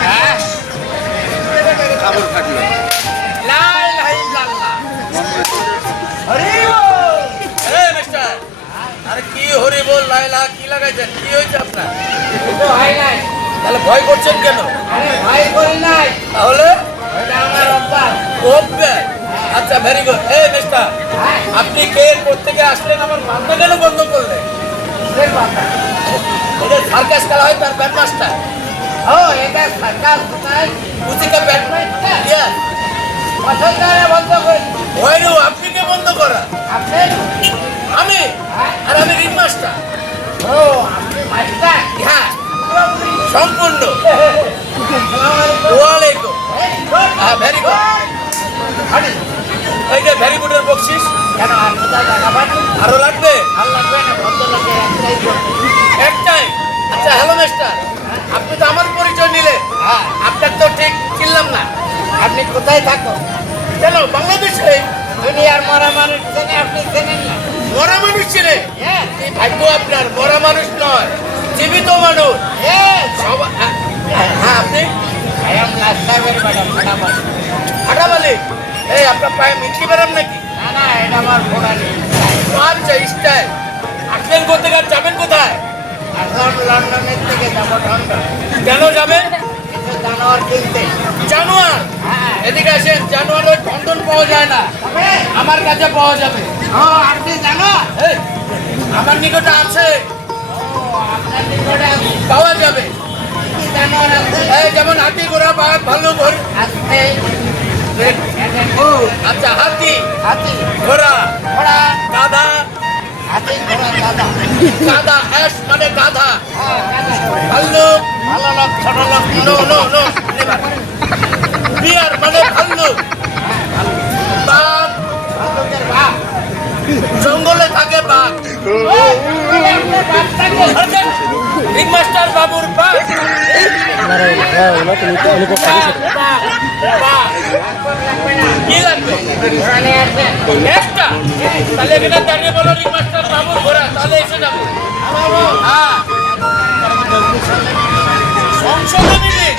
হ্যাঁ কাপড় থাকল আরে কি হরি বল লাইলা কি লাগাইছেন কি হয়েছে আপনার তাহলে ভয় করছেন কেন ভাই করি নাই তাহলে আচ্ছা ভেরি গুড এই মিস্টার হ্যাঁ আপনি কে কোথেকে আসলেন আমার বান্ধব কেন বন্ধ করলেন এটা সার্কাস খেলা হয় তার ব্যাট মাস্টার। ও এটা সরকার কোথায়? উচিকা ব্যাট ইয়েস পছন্দ হয় বন্ধ করে ওই নো আপনি কে বন্ধ করা? আপনি? আমি? আর আমি রিং মাস্টার। ও আপনি মাস্টার? হ্যাঁ। সম্পূর্ণ। ওয়ালাইকুম। হ্যাঁ ভেরি গুড এই যে ভেরি গুডের বকশিস। কেন আর কোথায় টাকা পাচ্ছি আরও লাগবে? আর লাগবে না ভদ্রলোকের একটাই জন্য। একটাই আচ্ছা হ্যালো মিস্টার আপনি তো আমার পরিচয় নিলেন হ্যাঁ আপনার তো ঠিক চিনলাম না। আপনি কোথায় থাকো কেন বাংলাদেশে দুনিয়ার মরা মানুষ চেনে আপনি চেনেন না। মরা মানুষ ছিলেন? হ্যাঁ এই ভাগ্য আপনার। মরা মানুষ নয় জীবিত মানুষ! হ্যাঁ হ্যাঁ, আপনি? এই আপনার পায়ে মিটকি বেরাম নাকি? না এটা আমার ঘোড়া নেই। আচ্ছা স্টাইল। আসলেন আর যাবেন কোথায়? আসলাম লন্ডনের থেকে যাব লন্ডন কেন যাবেন? জানোয়ার হ্যাঁ। এদিকে আসেন জানোয়ার ওই টন্ডন পাওয়া যায় না। আমার কাছে পাওয়া যাবে। আপনি জানো আমার নিকটে আছে। আপনার নিকটে পাওয়া যাবে। যেমন হাতি ঘোড়া বাঘ ভালো ঘোর আছে আচ্ছা হাতি। হাতি। ঘোড়া। ঘোড়া। গাধা ঘোড়া দাদা গাধা অ্যাশ মানে গাধা। ভাল্লুক। ভালো লোক ছোট লোক নো নো নো বিয়ার মানে ভাল্লুক। বাঘ। জঙ্গলে থাকে বাঘ। রিংমাস্টার বাবুর বাঘ। বাঘ, বাঘ। কি লাগবে? তাহলে এখানে দাঁড়িয়ে বলো রিংমাস্টার বাবুর ঘোড়া, তাহলে এসে যাবে। হ্যাঁ। সংসদে মিটিং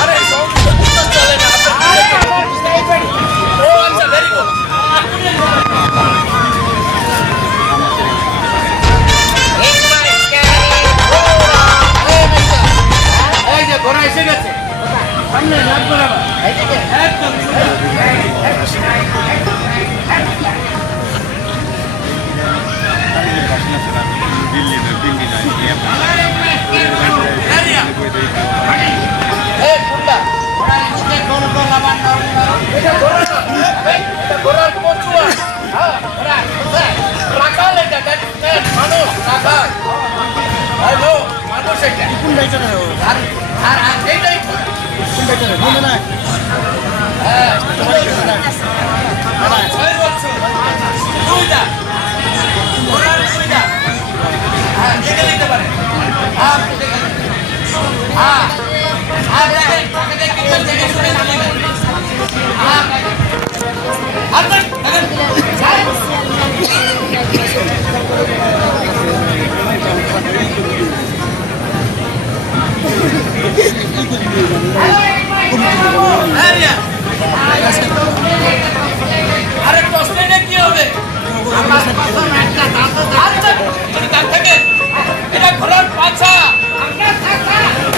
আরে, সংসদ চলে। ও আচ্ছা এসে গেছে। সামনে। একদম। মানুষ রাখাল হ্যালো মানুষ এটা আর আর এইটাই হ্যাঁ আরে প্রশ্নটা কি হবে আমার একটা দাঁত। আচ্ছা মানে থেকে এটা ঘোড়ার পাছা আপনার থাকা।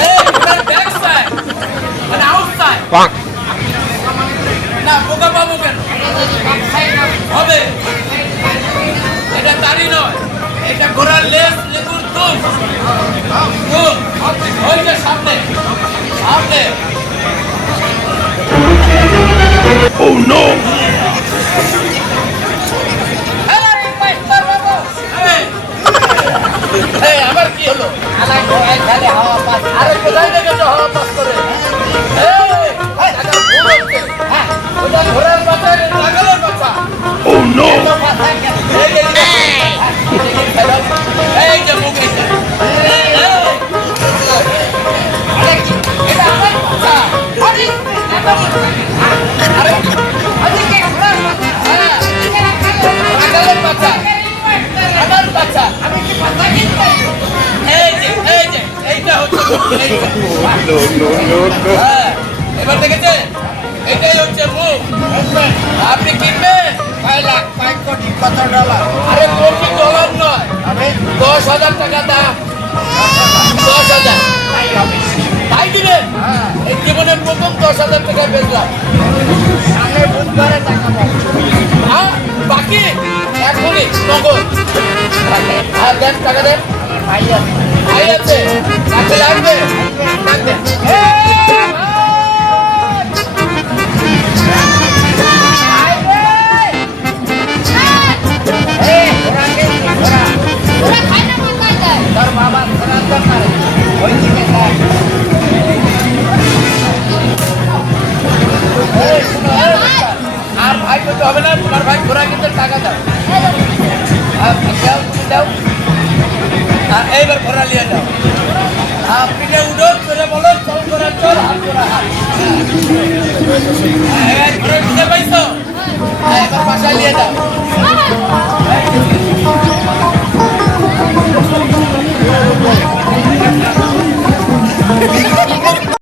এই ঘোড়ার ব্যাক সাইড মানে আউট সাইড না বোকা পাবো কেন? এটা যদি ব্যবসায়ী না হবে। এটা তারই নয়। এটা ঘোড়ার লেজ লেবুর দুধ দুধ ওই যে সামনে। সামনে। এই, মাস্টার বাবু। এই, এই, আবার কি হলো? আমার। আরে কোথায় দেখেছ হাওয়া এবার দেখেছেন এটাই হচ্ছে মুখ আপনি কিনবেন লাখ কয় কোটি দশ হাজার টাকা দাম দশ হাজার তাই হ্যাঁ এই জীবনে প্রথম দশ হাজার টাকা বেচলাম বাকি এখনই নগদ আর দেন টাকা দেন ভাই আছে ভাই আছে দাও। আর দাও আর এইবার ঘোরা নিয়ে যাও। আপনি যে উঠো চলে বলো চল করা চল হাত করা হাত। হ্যাঁ, ঘোরা পাইছো? হ্যাঁ, এবার বাসায় নিয়ে যাও।